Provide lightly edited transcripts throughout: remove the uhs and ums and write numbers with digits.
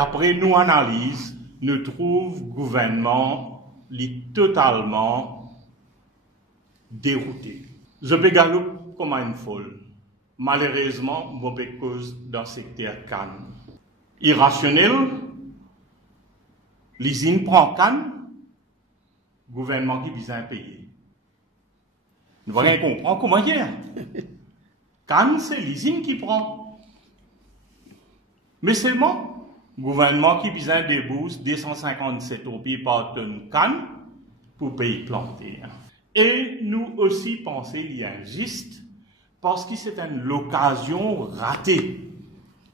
d'après nos analyses, nous trouvons le gouvernement totalement dérouté. Je peux galoper comme une folle. Malheureusement, mauvaise cause dans le secteur Cannes. Irrationnel, l'usine prend Cannes, gouvernement qui vise à payer. Nous voyons comprendre comment dire. Cannes, c'est l'usine qui prend. Mais seulement, gouvernement qui vise à débourse 257 roupies par tonne Cannes pour payer planter. Et nous aussi pensons qu'il y a injuste parce que c'est une occasion ratée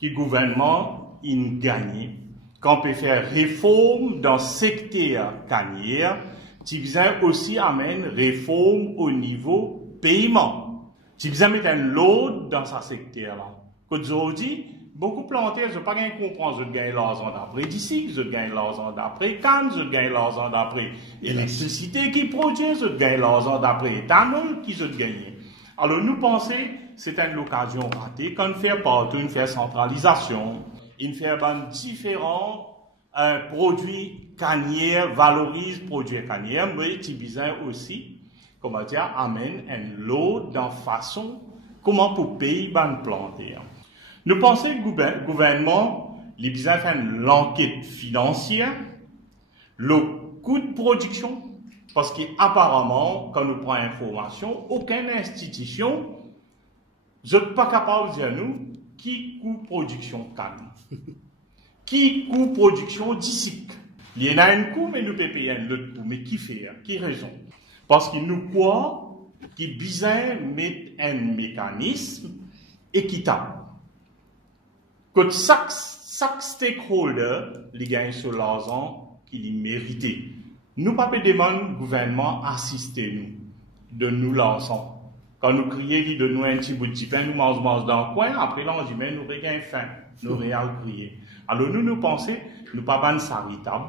que le gouvernement a gagné. Quand on peut faire réforme dans le secteur cannière, tu viens aussi amener réforme au niveau paiement. Tu viens mettre un lot dans ce secteur-là. Qu'aujourd'hui, beaucoup de planteurs, je ne peux pas comprendre, je gagne l'argent d'après d'ici, je gagne l'argent d'après Cannes, je gagne l'argent d'après électricité qui produit, je gagne l'argent d'après éthanol qui je gagne. Alors nous pensons que c'est une occasion ratée quand on fait partout, on fait centralisation, on fait différents produits canniers, valorise produits canniers, mais tu besoin aussi, comment dire, amène un lot dans façon comment pour payer ban planter. Nous pensons que le gouvernement il besoin faire l'enquête financière, le coût de production. Parce qu'apparemment, quand nous prenons information, aucune institution n'est pas capable de dire nous qui coût production Cannes, qui coût production d'ici. Il y en a un coût, mais nous pouvons payer un autre coût. Mais qui fait, qui raison? Parce que nous croyons qu'il besoin mettre un mécanisme équitable. Que chaque stakeholder les gagne sur l'argent qu'il mérite. Nous ne pouvons pas demander au gouvernement d'assister nous, de nous lancer. Quand nous crions de nous un petit bout de pain, nous mangeons dans le coin, après l'endemain, nous regagnons faim, nous réal crier. Alors nous pensons, nous ne pouvons pas charitable,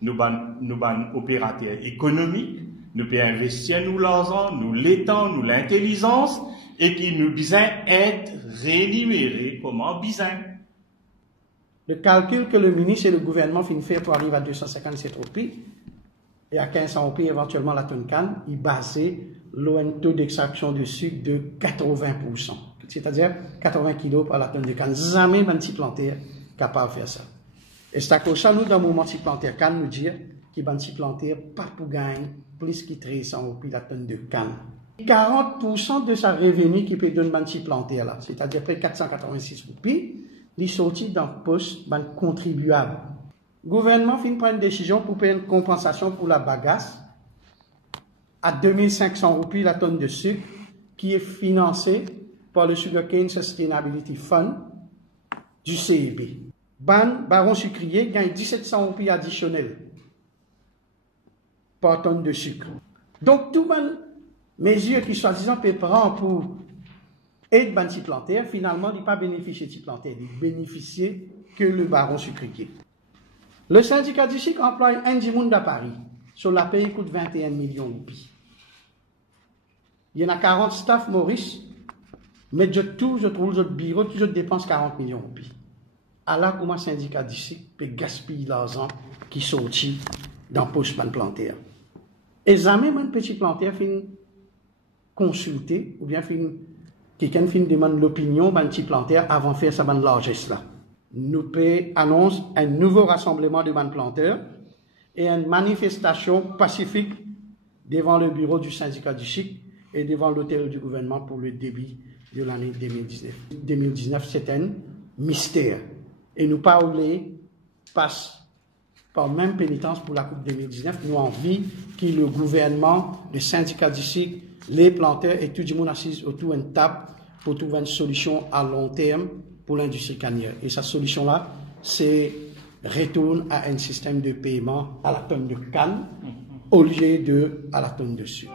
nous sommes opérateurs économiques, nous pouvons investir nous l'argent, nous l'étang, nous l'intelligence, et qui nous besoin être rémunérés comment besoin. Le calcul que le ministre et le gouvernement finissent faire pour arriver à 257 roupies, et à 1500 roupies éventuellement la tonne Cannes, il basait un taux d'extraction de sucre de 80%. C'est-à-dire 80 kg par la tonne de Cannes. Jamais un petit planteur capable de faire ça. Et c'est à cause de ça, nous, dans le moment petit planteur Cannes, nous dire qu'il y a un petit planteur pas pour gagner plus que 300 roupies la tonne de Cannes. 40% de sa revenu qui peut donner un petit planteur là, c'est-à-dire près de 486 roupies, il est sorti dans le poste d'un contribuable. Le gouvernement finit par une décision pour payer une compensation pour la bagasse à 2500 roupies la tonne de sucre qui est financée par le Sugarcane Sustainability Fund du CEB. Baron sucrier gagne 1700 roupies additionnelles par tonne de sucre. Donc, toutes les mesures qui soi-disant peut prendre pour aider les petits plantaires, finalement, il n'a pas bénéficié de petits plantaires, il bénéficiait que le baron sucrier. Le syndicat du sucre emploie un dimoun à Paris. Sur la paye coûte 21 millions de roupies. Il y en a 40 staff Maurice, mais je trouve le bureau, je dépense 40 millions de roupies. Alors, comment le syndicat du sucre peut gaspiller l'argent qui sortit dans le poste plantaire? Et jamais un petit plantaire fin consulter, ou bien quelqu'un fin demande l'opinion d'un petit plantaire avant de faire sa bonne largesse là. Nous annonce un nouveau rassemblement de ban planteurs et une manifestation pacifique devant le bureau du syndicat du sucre et devant l'hôtel du gouvernement pour le début de l'année 2019. 2019, c'est un mystère. Et nous pas oublier, passe par même pénitence pour la Coupe 2019, nous avons envie que le gouvernement, le syndicat du sucre, les planteurs et tout le monde assis autour d'une table pour trouver une solution à long terme pour l'industrie cannière. Et cette solution-là, c'est retourne à un système de paiement à la tonne de canne au lieu de à la tonne de sucre.